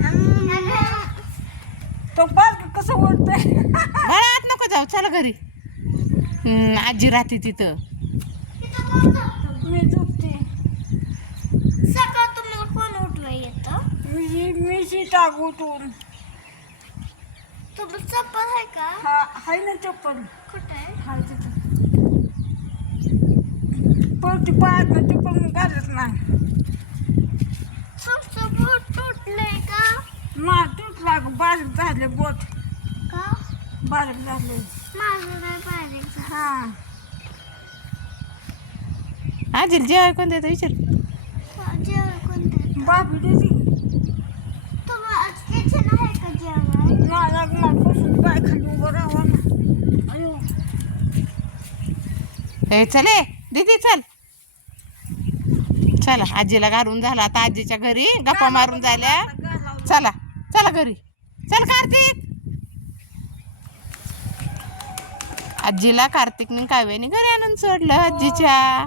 नाही नाही. तो कसं नको जाऊ चला घरी. आजी राहते तिथं. मी सकाळ मी उठून चप्पल आहे का? हा आहे ना चप्पल. कुठे आहे? हा तिथं. पण ती पाहत ना ते पण घालत नाही. बारीक झाले बोट. का? बारीक झाले. माझं नाही बारीक. हा. आजीला जेवाय कोण देतं विचार. हा, जेवण कोणतं बाबी देते तुम्हाला किचन आहे का जेवण मला मापासून पाय खाली उभं राहावा ना. अयो. हे चले दीदी चल. चला आजीला घालून झाला. आता आजीच्या घरी गप्पा मारून झाल्या. चला चला घरी. चल कार्तिक. आजीला कार्तिकने काव्याने घरी आणून सोडलं आजीच्या.